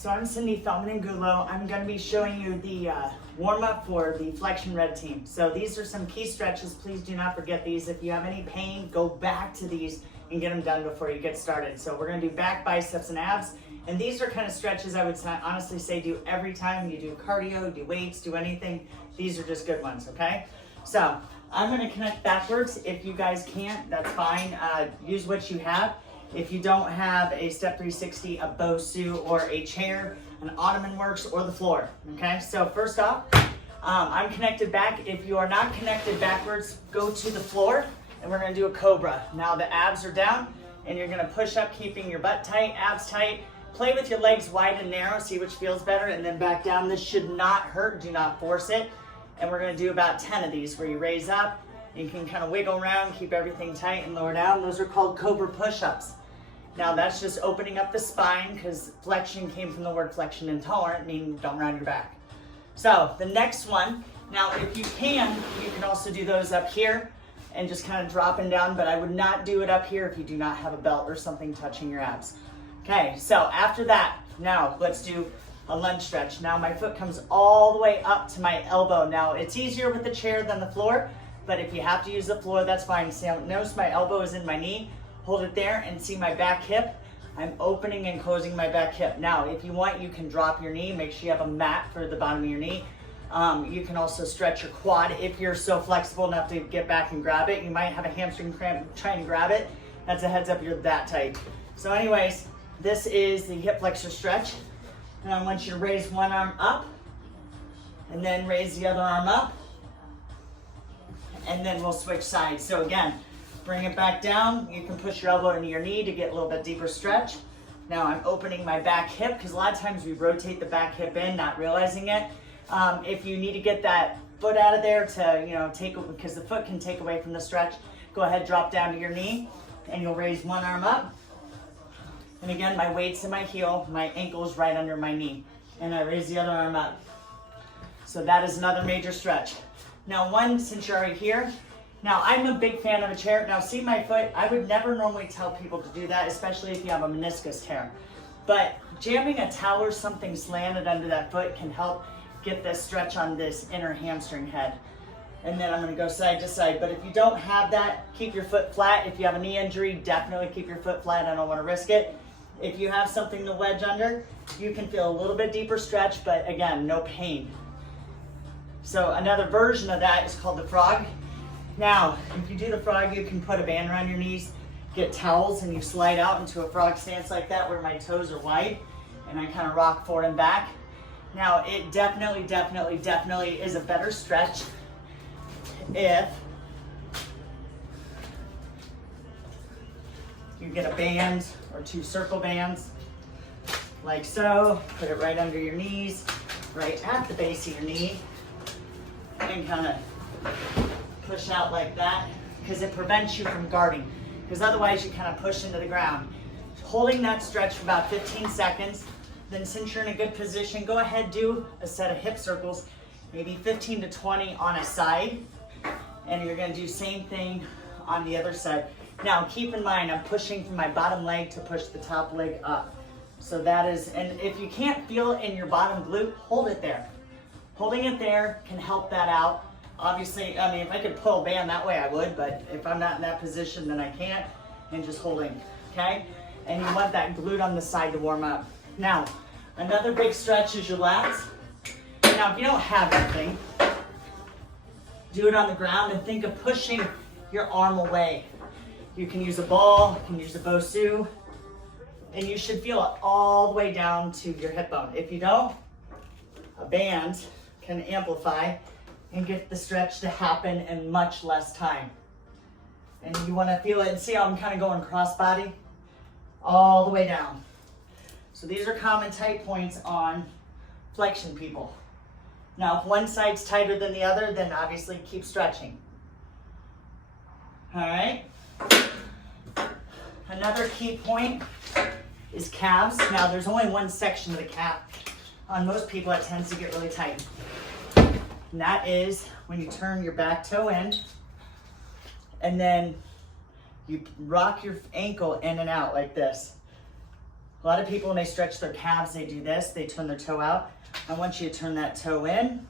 So I'm Cindy Thelman-Angulo. I'm going to be showing you the warm-up for the Flexion Red team. So these are some key stretches. Please do not forget these. If you have any pain, go back to these and get them done before you get started. So we're going to do back, biceps, and abs. And these are kind of stretches I would honestly say do every time you do cardio, do weights, do anything. These are just good ones, okay? So I'm going to connect backwards. If you guys can't, that's fine. Use what you have. If you don't have a Step 360, a BOSU, or a chair, an ottoman works, or the floor, okay? So first off, I'm connected back. If you are not connected backwards, go to the floor, and we're gonna do a cobra. Now the abs are down, and you're gonna push up, keeping your butt tight, abs tight. Play with your legs wide and narrow, see which feels better, and then back down. This should not hurt, do not force it. And we're gonna do about 10 of these, where you raise up, you can kind of wiggle around, keep everything tight, and lower down. Those are called cobra push-ups. Now that's just opening up the spine, because flexion came from the word flexion intolerant, meaning don't round your back. So the next one, now if you can also do those up here and just kind of dropping down, but I would not do it up here if you do not have a belt or something touching your abs. Okay, so after that, now let's do a lunge stretch. Now my foot comes all the way up to my elbow. Now it's easier with the chair than the floor, but if you have to use the floor, that's fine. See, notice my elbow is in my knee. Hold it there and see my back hip. I'm opening and closing my back hip. Now, if you want, you can drop your knee. Make sure you have a mat for the bottom of your knee. You can also stretch your quad if you're so flexible enough to get back and grab it. You might have a hamstring cramp trying to grab it. That's a heads up, you're that tight. So anyways, this is the hip flexor stretch. And I want you to raise one arm up and then raise the other arm up. And then we'll switch sides. So again, bring it back down. You can push your elbow into your knee to get a little bit deeper stretch. Now I'm opening my back hip, because a lot of times we rotate the back hip in, not realizing it. If you need to get that foot out of there to, take it, because the foot can take away from the stretch, go ahead, drop down to your knee, and you'll raise one arm up. And again, my weight's in my heel, my ankle's right under my knee, and I raise the other arm up. So that is another major stretch. Now since you're already here, now, I'm a big fan of a chair. Now, see my foot? I would never normally tell people to do that, especially if you have a meniscus tear. But jamming a towel or something slanted under that foot can help get this stretch on this inner hamstring head. And then I'm going to go side to side. But if you don't have that, keep your foot flat. If you have a knee injury, definitely keep your foot flat. I don't want to risk it. If you have something to wedge under, you can feel a little bit deeper stretch, but again, no pain. So another version of that is called the frog. Now, if you do the frog, you can put a band around your knees, get towels, and you slide out into a frog stance like that where my toes are wide, and I kind of rock forward and back. Now, it definitely is a better stretch if you get a band or 2 circle bands, like so. Put it right under your knees, right at the base of your knee, and kind of push out like that, because it prevents you from guarding, because otherwise you kind of push into the ground. Holding that stretch for about 15 seconds, then since you're in a good position, go ahead, do a set of hip circles, maybe 15 to 20 on a side, and you're going to do same thing on the other side. Now keep in mind, I'm pushing from my bottom leg to push the top leg up. So that is, and if you can't feel it in your bottom glute, hold it there. Holding it there can help that out. Obviously, I mean, if I could pull a band that way, I would, but if I'm not in that position, then I can't, and just holding, okay? And you want that glute on the side to warm up. Now, another big stretch is your lats. Now, if you don't have anything, do it on the ground and think of pushing your arm away. You can use a ball, you can use a BOSU, and you should feel it all the way down to your hip bone. If you don't, a band can amplify and get the stretch to happen in much less time. And you want to feel it, and see how I'm kind of going cross body all the way down. So these are common tight points on flexion people. Now, if one side's tighter than the other, then obviously keep stretching. All right. Another key point is calves. Now, there's only one section of the calf. On most people, it tends to get really tight. And that is when you turn your back toe in, and then you rock your ankle in and out like this. A lot of people, when they stretch their calves, they do this, they turn their toe out. I want you to turn that toe in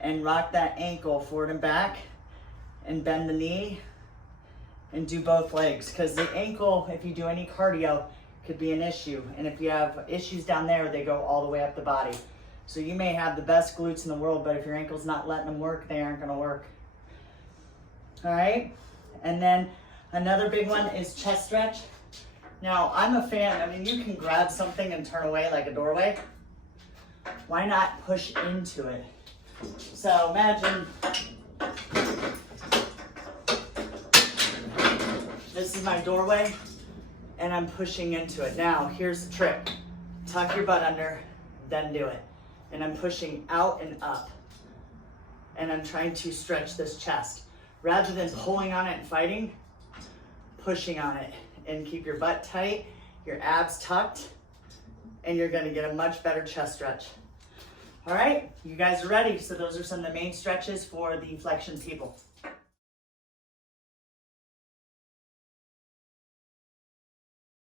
and rock that ankle forward and back and bend the knee and do both legs, because the ankle, if you do any cardio, could be an issue. And if you have issues down there, they go all the way up the body. So you may have the best glutes in the world, but if your ankle's not letting them work, they aren't gonna work. All right, and then another big one is chest stretch. Now, I'm a fan, I mean, you can grab something and turn away like a doorway. Why not push into it? So imagine this is my doorway and I'm pushing into it. Now, here's the trick. Tuck your butt under, then do it. And I'm pushing out and up. And I'm trying to stretch this chest. Rather than pulling on it and fighting, pushing on it. And keep your butt tight, your abs tucked, and you're gonna get a much better chest stretch. All right, you guys are ready. So those are some of the main stretches for the flexion people.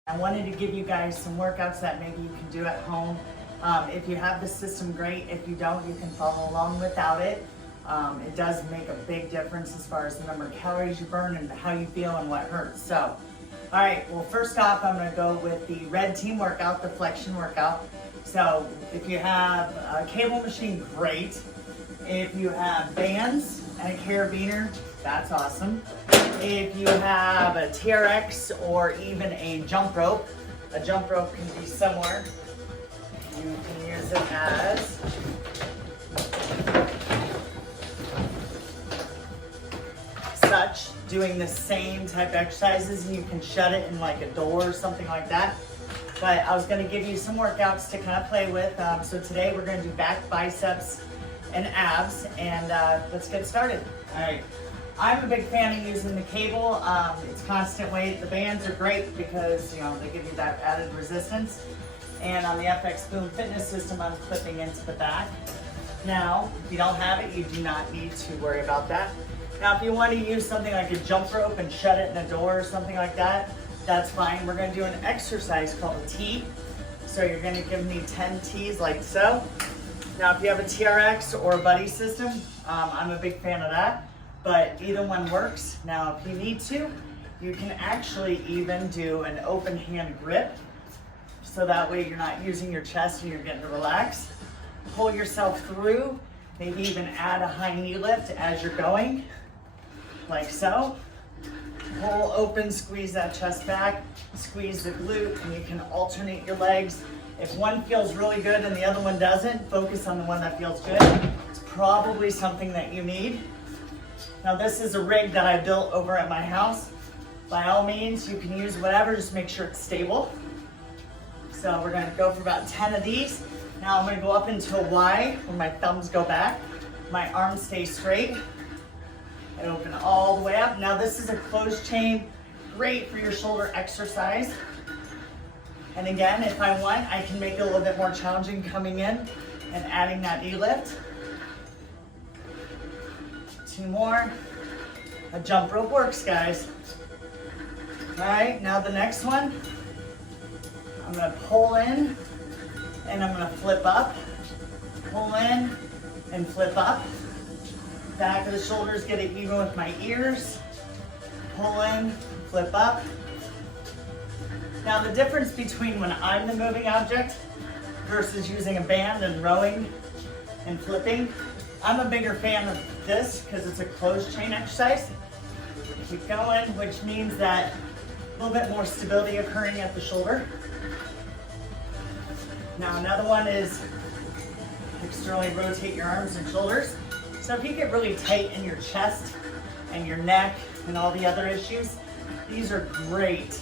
I wanted to give you guys some workouts that maybe you can do at home. If you have the system, great. If you don't, you can follow along without it. It does make a big difference as far as the number of calories you burn and how you feel and what hurts. So, all right, well, first off, I'm gonna go with the red team workout, the flexion workout. So if you have a cable machine, great. If you have bands and a carabiner, that's awesome. If you have a TRX or even a jump rope can be similar. You can use it as such, doing the same type of exercises, and you can shut it in like a door or something like that. But I was gonna give you some workouts to kind of play with. So today we're gonna do back, biceps, and abs, and let's get started. All right, I'm a big fan of using the cable. It's constant weight. The bands are great because, you know, they give you that added resistance. And on the FX BOOM Fitness system, I'm clipping into the back. Now, if you don't have it, you do not need to worry about that. Now, if you want to use something like a jump rope and shut it in a door or something like that, that's fine. We're gonna do an exercise called a T. So you're gonna give me 10 Ts like so. Now, if you have a TRX or a buddy system, I'm a big fan of that, but either one works. Now, if you need to, you can actually even do an open hand grip. So that way you're not using your chest and you're getting to relax. Pull yourself through, maybe even add a high knee lift as you're going, like so. Pull open, squeeze that chest back, squeeze the glute, and you can alternate your legs. If one feels really good and the other one doesn't, focus on the one that feels good. It's probably something that you need. Now this is a rig that I built over at my house. By all means, you can use whatever, just make sure it's stable. So we're gonna go for about 10 of these. Now I'm gonna go up into a Y where my thumbs go back. My arms stay straight. And open all the way up. Now this is a closed chain, great for your shoulder exercise. And again, if I want, I can make it a little bit more challenging coming in and adding that knee lift. 2 more. A jump rope works, guys. All right, now the next one. I'm gonna pull in and I'm gonna flip up. Pull in and flip up. Back of the shoulders, get it even with my ears. Pull in, flip up. Now the difference between when I'm the moving object versus using a band and rowing and flipping, I'm a bigger fan of this because it's a closed chain exercise. Keep going, which means that a little bit more stability occurring at the shoulder. Now another one is externally rotate your arms and shoulders. So if you get really tight in your chest and your neck and all the other issues, these are great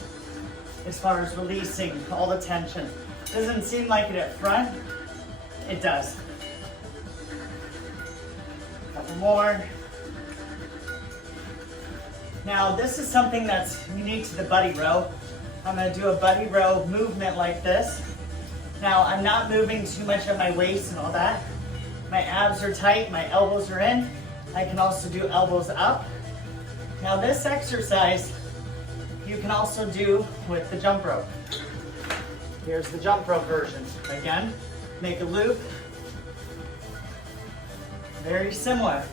as far as releasing all the tension. Doesn't seem like it at front, it does. Couple more. Now this is something that's unique to the buddy row. I'm gonna do a buddy row movement like this. Now I'm not moving too much of my waist and all that. My abs are tight, my elbows are in. I can also do elbows up. Now this exercise, you can also do with the jump rope. Here's the jump rope version. Again, make a loop. Very similar.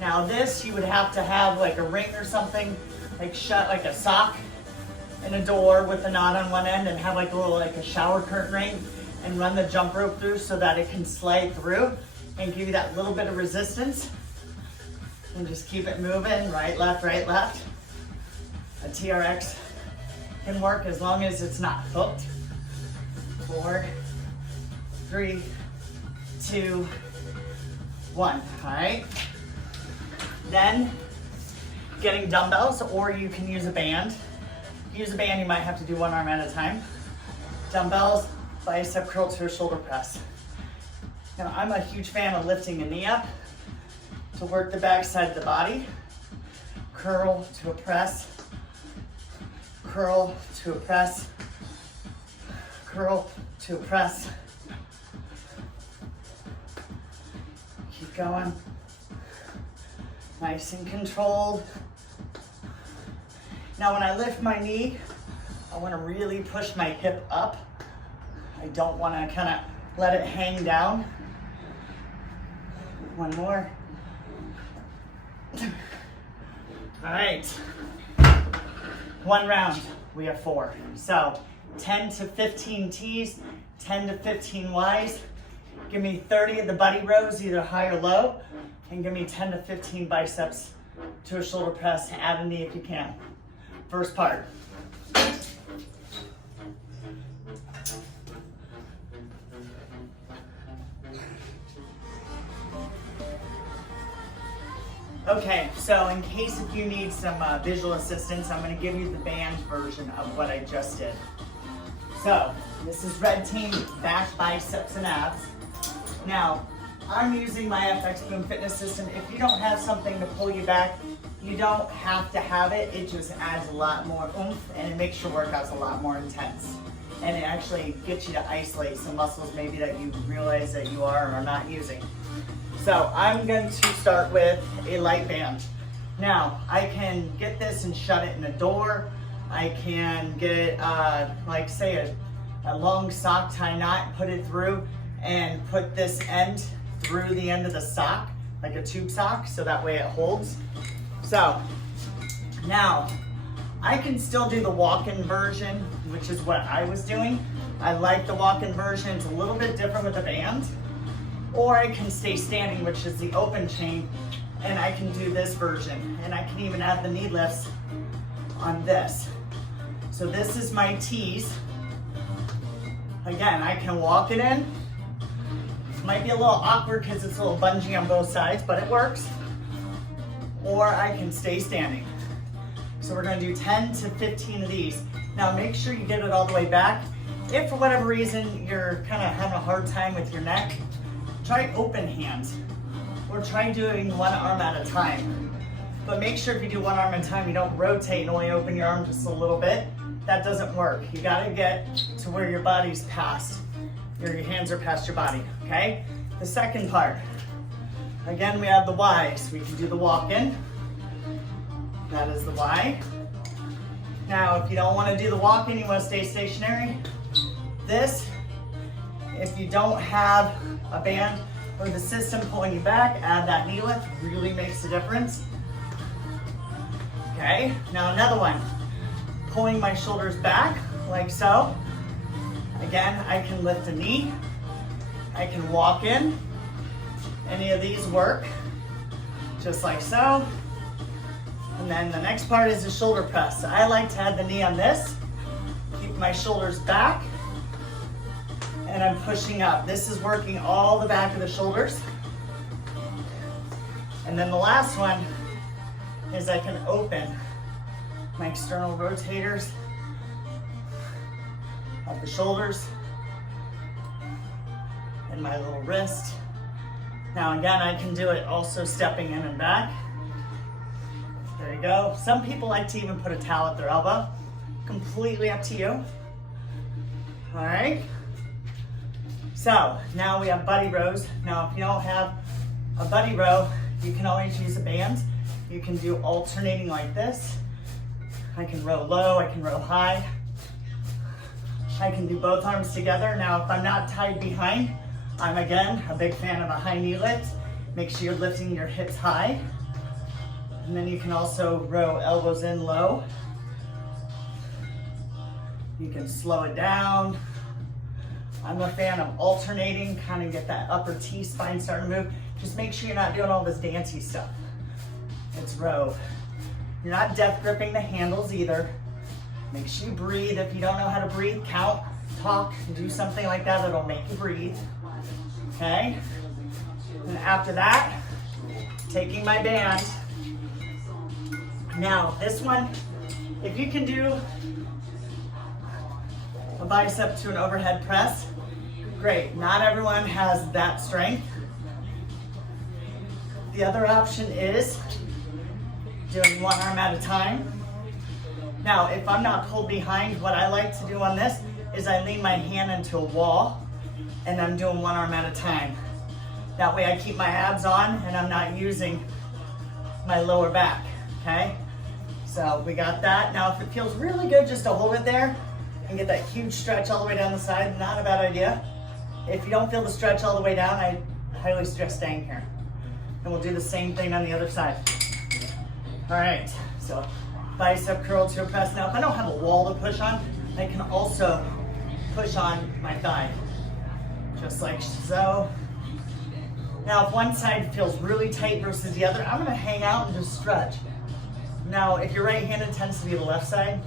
Now this, you would have to have like a ring or something, like shut like a sock in a door with a knot on one end, and have like a little, like a shower curtain ring, and run the jump rope through so that it can slide through and give you that little bit of resistance. And just keep it moving, right, left, right, left. A TRX can work as long as it's not hooked. 4, 3, 2, 1, all right? Then, getting dumbbells, or you can use a band. Use a band, you might have to do one arm at a time. Dumbbells, bicep curl to a shoulder press. Now, I'm a huge fan of lifting a knee up to work the back side of the body. Curl to a press, curl to a press, curl to a press. Keep going. Nice and controlled. Now when I lift my knee, I want to really push my hip up. I don't want to kind of let it hang down. One more. All right. One round, we have 4. So 10 to 15 T's, 10 to 15 Y's. Give me 30 of the buddy rows, either high or low, and give me 10 to 15 biceps to a shoulder press. Add a knee if you can. First part. Okay, so in case if you need some visual assistance, I'm going to give you the band version of what I just did. So, this is Red Team back, biceps, and abs. Now, I'm using my FX Boom Fitness System. If you don't have something to pull you back, you don't have to have it. It just adds a lot more oomph, and it makes your workouts a lot more intense. And it actually gets you to isolate some muscles maybe that you realize that you are or are not using. So I'm going to start with a light band. Now, I can get this and shut it in a door. I can get, like say a long sock tie knot, put it through, and put this end through the end of the sock, like a tube sock, so that way it holds. So, now, I can still do the walk-in version, which is what I was doing. I like the walk-in version. It's a little bit different with the band. Or I can stay standing, which is the open chain, and I can do this version. And I can even add the knee lifts on this. So this is my T's. Again, I can walk it in. It might be a little awkward because it's a little bungee on both sides, but it works. Or I can stay standing. So we're gonna do 10 to 15 of these. Now make sure you get it all the way back. If for whatever reason you're kind of having a hard time with your neck, try open hands, or try doing one arm at a time. But make sure if you do one arm at a time, you don't rotate and only open your arm just a little bit. That doesn't work. You gotta get to where your body's past, your hands are past your body, okay? The second part, again, we have the Y's. We can do the walk-in. That is the Y. Now, if you don't wanna do the walk-in, you wanna stay stationary, this, if you don't have a band or the system pulling you back, add that knee lift, really makes a difference. Okay, now another one. Pulling my shoulders back, like so. Again, I can lift a knee. I can walk in. Any of these work, just like so. And then the next part is the shoulder press. I like to add the knee on this, keep my shoulders back, and I'm pushing up. This is working all the back of the shoulders. And then the last one is I can open my external rotators of the shoulders and my little wrist. Now again, I can do it also stepping in and back. There you go. Some people like to even put a towel at their elbow. Completely up to you. All right. So now we have buddy rows. Now if you don't have a buddy row, you can always use a band. You can do alternating like this. I can row low, I can row high. I can do both arms together. Now, if I'm not tied behind, I'm again a big fan of a high knee lift. Make sure you're lifting your hips high. And then you can also row elbows in low. You can slow it down. I'm a fan of alternating, kind of get that upper T-spine starting to move. Just make sure you're not doing all this dancey stuff. It's row. You're not death gripping the handles either. Make sure you breathe. If you don't know how to breathe, count, talk, do something like that that'll make you breathe. Okay? And after that, taking my band. Now, this one, if you can do a bicep to an overhead press, great. Not everyone has that strength. The other option is doing one arm at a time. Now, if I'm not pulled behind, what I like to do on this is I lean my hand into a wall and I'm doing one arm at a time. That way I keep my abs on and I'm not using my lower back, okay? So we got that. Now, if it feels really good just to hold it there and get that huge stretch all the way down the side, not a bad idea. If you don't feel the stretch all the way down, I highly suggest staying here. And we'll do the same thing on the other side. All right, so bicep curl to a press. Now, if I don't have a wall to push on, I can also push on my thigh, just like so. Now, if one side feels really tight versus the other, I'm gonna hang out and just stretch. Now, if you're right-handed, it tends to be the left side,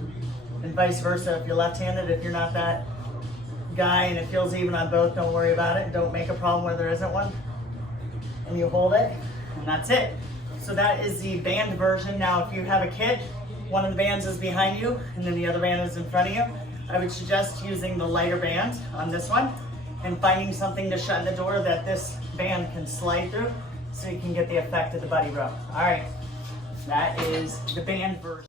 and vice versa. If you're left-handed, if you're not that guy and it feels even on both, don't worry about it. Don't make a problem where there isn't one. And you hold it, and that's it. So that is the band version. Now, if you have a kit, one of the bands is behind you, and then the other band is in front of you. I would suggest using the lighter band on this one, and finding something to shut the door that this band can slide through so you can get the effect of the buddy row. All right, that is the band version.